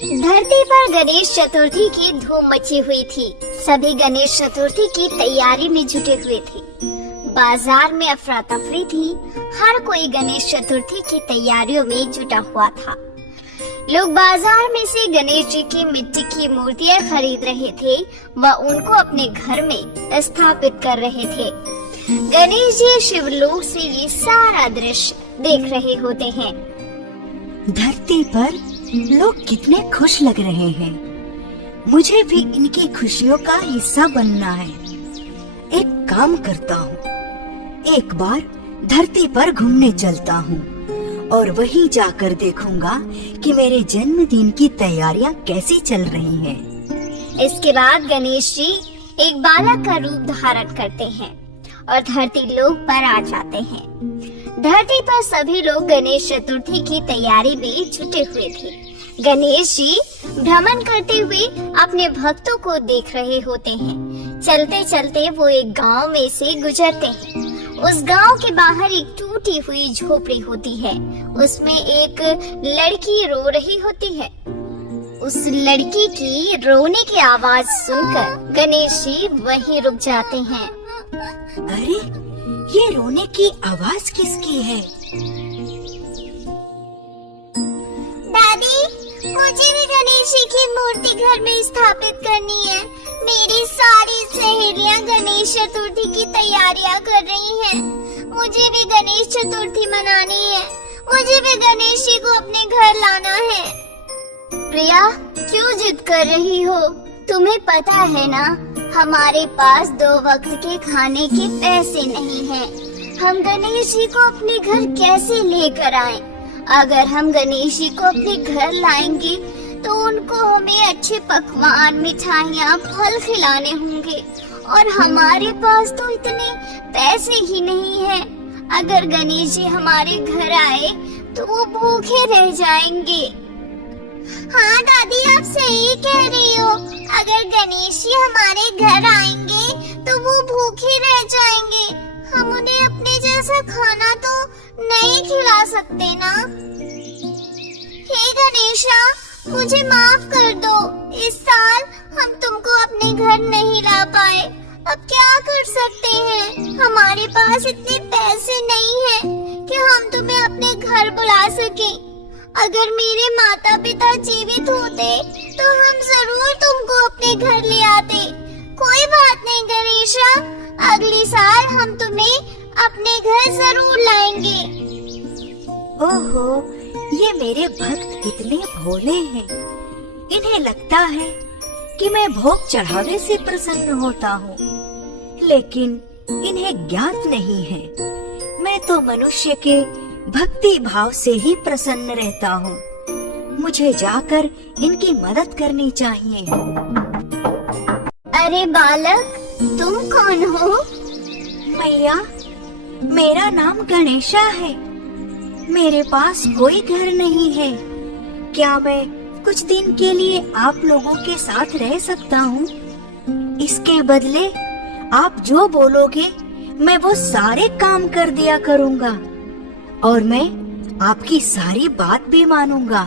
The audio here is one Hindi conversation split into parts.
धरती पर गणेश चतुर्थी की धूम मची हुई थी। सभी गणेश चतुर्थी की तैयारी में जुटे हुए थे। बाजार में अफरा तफरी थी। हर कोई गणेश चतुर्थी की तैयारियों में जुटा हुआ था। लोग बाजार में से गणेश जी की मिट्टी की मूर्तियां खरीद रहे थे व उनको अपने घर में स्थापित कर रहे थे। गणेश जी शिवलोक से ये सारा दृश्य देख रहे होते हैं। धरती पर लोग कितने खुश लग रहे हैं। मुझे भी इनकी खुशियों का हिस्सा बनना है। एक काम करता हूँ, एक बार धरती पर घूमने चलता हूँ और वहीं जाकर देखूंगा कि मेरे जन्मदिन की तैयारियां कैसी चल रही हैं। इसके बाद गणेश जी एक बालक का रूप धारण करते हैं और धरती लोक पर आ जाते हैं। धरती पर सभी लोग गणेश चतुर्थी की तैयारी में जुटे हुए थे। गणेश जी भ्रमण करते हुए अपने भक्तों को देख रहे होते हैं। चलते चलते वो एक गांव में से गुजरते हैं। उस गांव के बाहर एक टूटी हुई झोपड़ी होती है। उसमें एक लड़की रो रही होती है। उस लड़की की रोने की आवाज सुनकर गणेश जी वहीं रुक जाते हैं। अरे, ये रोने की आवाज किसकी है? दादी, मुझे भी गणेश जी की मूर्ति घर में स्थापित करनी है। मेरी सारी सहेलियां गणेश चतुर्थी की तैयारियां कर रही हैं। मुझे भी गणेश चतुर्थी मनानी है। मुझे भी गणेश जी को अपने घर लाना है। प्रिया, क्यों जिद कर रही हो? तुम्हें पता है ना, हमारे पास 2 वक्त के खाने के पैसे नहीं हैं। हम गणेश जी को अपने घर कैसे लेकर आएं? अगर हम गणेश जी को अपने घर लाएंगे तो उनको हमें अच्छे पकवान, मिठाइयाँ, फल खिलाने होंगे और हमारे पास तो इतने पैसे ही नहीं हैं। अगर गणेश जी हमारे घर आए तो वो भूखे रह जाएंगे। हाँ दादी, आप सही कह रही हो। अगर गणेश जी हमारे घर आएंगे तो वो भूखे रह जाएंगे। हम उन्हें अपने जैसा खाना तो नहीं खिला सकते ना। हे गणेशा, मुझे माफ कर दो। इस साल हम तुमको अपने घर नहीं ला पाए। अब क्या कर सकते हैं? हमारे पास इतने पैसे नहीं हैं कि हम तुम्हें अपने घर बुला सके। अगर मेरे माता पिता जीवित होते तो हम जरूर तुमको अपने घर ले आते। कोई बात नहीं गणेशा, अगले साल हम तुम्हें अपने घर जरूर लाएंगे। ओहो, ये मेरे भक्त कितने भोले हैं। इन्हें लगता है कि मैं भोग चढ़ावे से प्रसन्न होता हूँ, लेकिन इन्हें ज्ञात नहीं है मैं तो मनुष्य के भक्ति भाव से ही प्रसन्न रहता हूँ। मुझे जाकर इनकी मदद करनी चाहिए। अरे बालक, तुम कौन हो? मैया, मेरा नाम गणेशा है। मेरे पास कोई घर नहीं है। क्या मैं कुछ दिन के लिए आप लोगों के साथ रह सकता हूँ? इसके बदले आप जो बोलोगे मैं वो सारे काम कर दिया करूँगा और मैं आपकी सारी बात भी मानूंगा।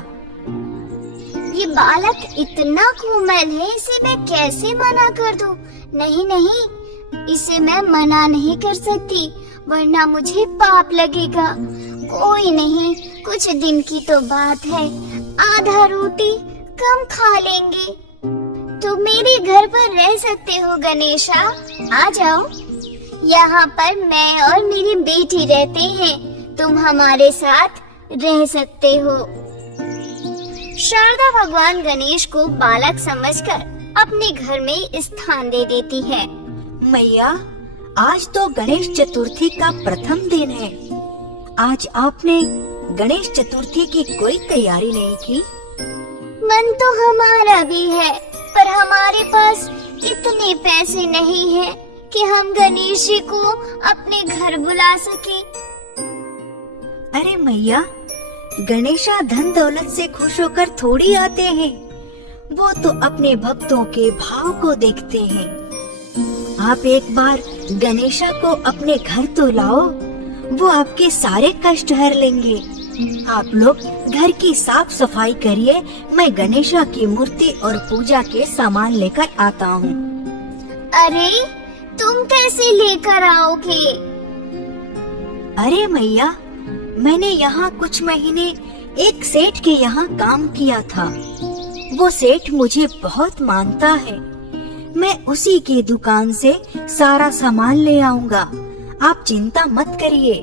ये बालक इतना कोमल है, इसे मैं कैसे मना कर दूं? नहीं नहीं, इसे मैं मना नहीं कर सकती, वरना मुझे पाप लगेगा। कोई नहीं, कुछ दिन की तो बात है। आधा रोटी कम खा लेंगे। तुम मेरे घर पर रह सकते हो गणेशा, आ जाओ। यहाँ पर मैं और मेरी बेटी रहते हैं। तुम हमारे साथ रह सकते हो। शारदा भगवान गणेश को बालक समझकर अपने घर में स्थान दे देती है। मैया, आज तो गणेश चतुर्थी का प्रथम दिन है। आज आपने गणेश चतुर्थी की कोई तैयारी नहीं की? मन तो हमारा भी है, पर हमारे पास इतने पैसे नहीं हैं कि हम गणेश जी को अपने घर बुला सके। अरे मैया, गणेशा धन दौलत से खुश होकर थोड़ी आते हैं। वो तो अपने भक्तों के भाव को देखते हैं। आप एक बार गणेशा को अपने घर तो लाओ, वो आपके सारे कष्ट हर लेंगे। आप लोग घर की साफ सफाई करिए, मैं गणेशा की मूर्ति और पूजा के सामान लेकर आता हूँ। अरे तुम कैसे लेकर आओगे? अरे मैया, मैंने यहाँ कुछ महीने एक सेठ के यहाँ काम किया था। वो सेठ मुझे बहुत मानता है। मैं उसी की दुकान से सारा सामान ले आऊंगा, आप चिंता मत करिए।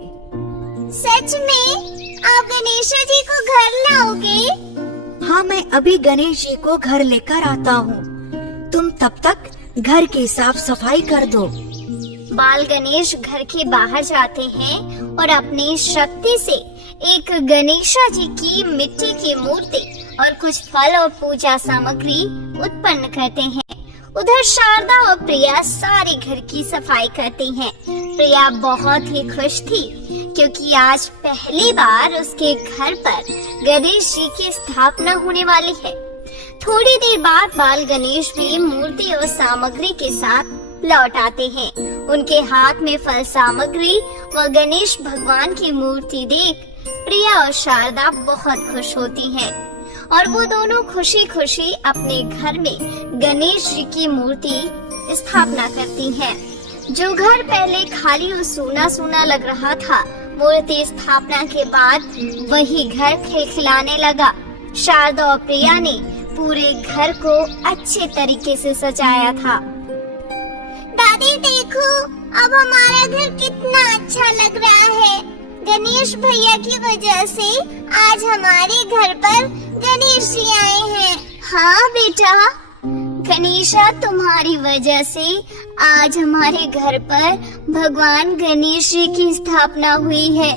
सच में? आप गणेशा जी को घर लाओगे? हाँ, मैं अभी गणेश जी को घर लेकर आता हूँ। तुम तब तक घर की साफ सफाई कर दो। बाल गणेश घर के बाहर जाते हैं और अपनी शक्ति से एक गणेशा जी की मिट्टी की मूर्ति और कुछ फल और पूजा सामग्री उत्पन्न करते हैं। उधर शारदा और प्रिया सारे घर की सफाई करती हैं। प्रिया बहुत ही खुश थी क्योंकि आज पहली बार उसके घर पर गणेश जी की स्थापना होने वाली है। थोड़ी देर बाद बाल गणेश भी मूर्ति और सामग्री के साथ लौट आते हैं। उनके हाथ में फल सामग्री व गणेश भगवान की मूर्ति देख प्रिया और शारदा बहुत खुश होती हैं और वो दोनों खुशी खुशी अपने घर में गणेश जी की मूर्ति स्थापना करती हैं। जो घर पहले खाली और सूना सूना लग रहा था, मूर्ति स्थापना के बाद वही घर खिलखिलाने लगा। शारदा और प्रिया ने पूरे घर को अच्छे तरीके से सजाया था। दादी देखो, अब हमारा घर कितना अच्छा लग रहा है। गणेश भैया की वजह से आज हमारे घर पर गणेश जी आए हैं। हाँ बेटा, गणेशा तुम्हारी वजह से आज हमारे घर पर भगवान गणेश जी की स्थापना हुई है।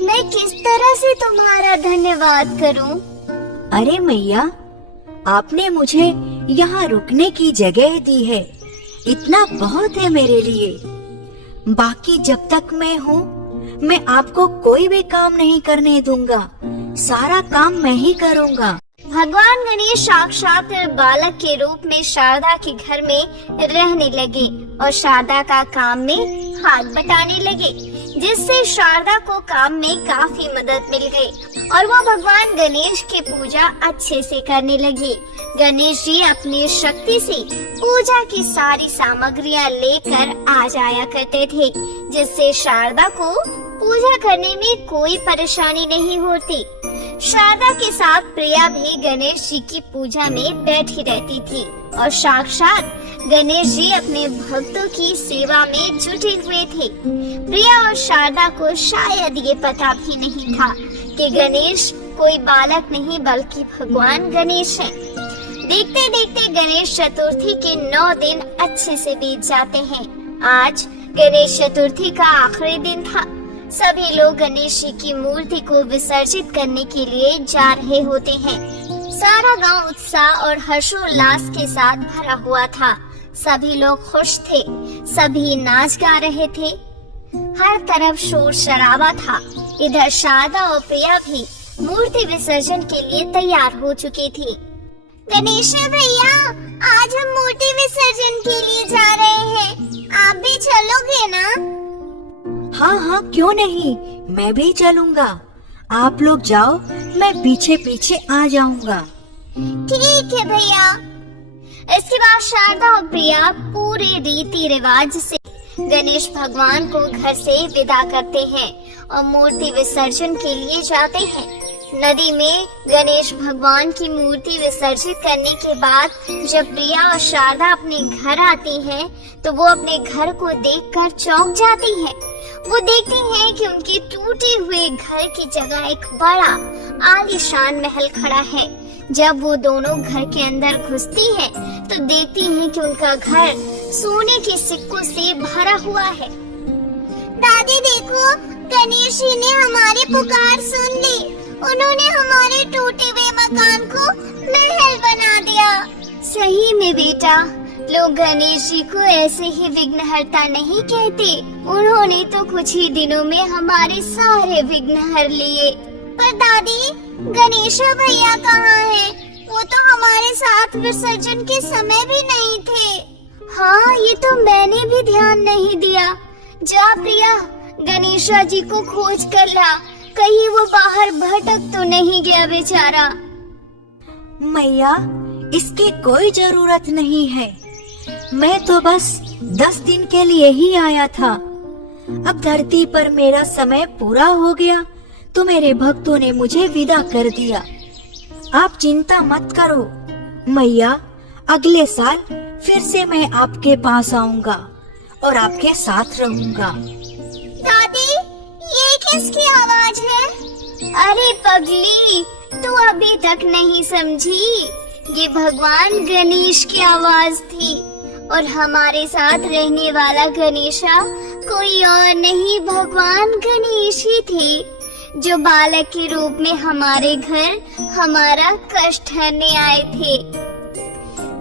मैं किस तरह से तुम्हारा धन्यवाद करूं? अरे मैया, आपने मुझे यहाँ रुकने की जगह दी है, इतना बहुत है मेरे लिए। बाकी जब तक मैं हूँ, मैं आपको कोई भी काम नहीं करने दूंगा, सारा काम मैं ही करूँगा। भगवान गणेश साक्षात बालक के रूप में शारदा के घर में रहने लगे और शारदा का काम में हाथ बटाने लगे, जिससे शारदा को काम में काफी मदद मिल गई और वो भगवान गणेश की पूजा अच्छे से करने लगी। गणेश जी अपनी शक्ति से पूजा की सारी सामग्रियां लेकर आ जाया करते थे, जिससे शारदा को पूजा करने में कोई परेशानी नहीं होती। शारदा के साथ प्रिया भी गणेश जी की पूजा में बैठी रहती थी और साक्षात गणेश जी अपने भक्तों की सेवा में जुटे हुए थे। प्रिया और शारदा को शायद ये पता भी नहीं था कि गणेश कोई बालक नहीं बल्कि भगवान गणेश है। देखते देखते गणेश चतुर्थी के 9 दिन अच्छे से बीत जाते हैं। आज गणेश चतुर्थी का आखिरी दिन था। सभी लोग गणेश जी की मूर्ति को विसर्जित करने के लिए जा रहे होते हैं। सारा गांव उत्साह और हर्षोल्लास के साथ भरा हुआ था। सभी लोग खुश थे, सभी नाच गा रहे थे, हर तरफ शोर शराबा था। इधर शारदा और प्रिया भी मूर्ति विसर्जन के लिए तैयार हो चुकी थी। गणेश भैया, आज हम मूर्ति विसर्जन के लिए जा रहे हैं, आप भी चलोगे ना? हाँ हाँ, क्यों नहीं, मैं भी चलूँगा। आप लोग जाओ, मैं पीछे पीछे आ जाऊँगा। ठीक है भैया। इसके बाद शारदा और प्रिया पूरे रीति रिवाज से गणेश भगवान को घर से विदा करते हैं और मूर्ति विसर्जन के लिए जाते हैं। नदी में गणेश भगवान की मूर्ति विसर्जित करने के बाद जब प्रिया और शारदा अपने घर आती हैं, तो वो अपने घर को देखकर चौंक जाती हैं। वो देखती हैं कि उनके टूटे हुए घर की जगह एक बड़ा आलीशान महल खड़ा है। जब वो दोनों घर के अंदर घुसती हैं, तो देखती हैं कि उनका घर सोने के सिक्कों से भरा हुआ है। दादी देखो, गणेश जी ने हमारी पुकार सुन ली। उन्होंने हमारे टूटे हुए मकान को महल बना दिया। सही में बेटा, लोग गणेश जी को ऐसे ही विघ्नहर्ता नहीं कहते। उन्होंने तो कुछ ही दिनों में हमारे सारे विघ्न हर लिए। पर दादी, गणेश भैया कहाँ हैं? वो तो हमारे साथ विसर्जन के समय भी नहीं थे। हाँ, ये तो मैंने भी ध्यान नहीं दिया। जा प्रिया, गणेशा जी को खोज कर ला, कहीं वो बाहर भटक तो नहीं गया बेचारा। मैया, इसकी कोई जरूरत नहीं है। मैं तो बस 10 दिन के लिए ही आया था। अब धरती पर मेरा समय पूरा हो गया तो मेरे भक्तों ने मुझे विदा कर दिया। आप चिंता मत करो मैया, अगले साल फिर से मैं आपके पास आऊंगा और आपके साथ रहूंगा। दादी, ये किसकी आवाज है? अरे पगली, तू अभी तक नहीं समझी? ये भगवान गणेश की आवाज थी और हमारे साथ रहने वाला गणेशा कोई और नहीं, भगवान गणेश ही थे जो बालक के रूप में हमारे घर हमारा कष्ट हरने आए थे।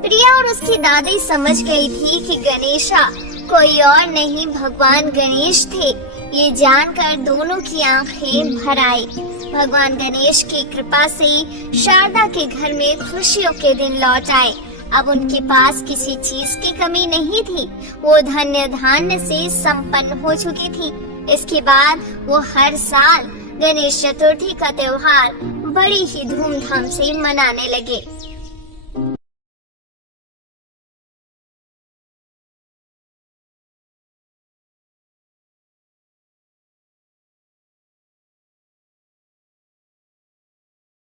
प्रिया और उसकी दादी समझ गई थी कि गणेशा कोई और नहीं भगवान गणेश थे। ये जानकर दोनों की आंखें भर आई। भगवान गणेश की कृपा से शारदा के घर में खुशियों के दिन लौट आए। अब उनके पास किसी चीज की कमी नहीं थी। वो धन्य धान्य से संपन्न हो चुकी थी। इसके बाद वो हर साल गणेश चतुर्थी का त्योहार बड़ी ही धूमधाम से मनाने लगे।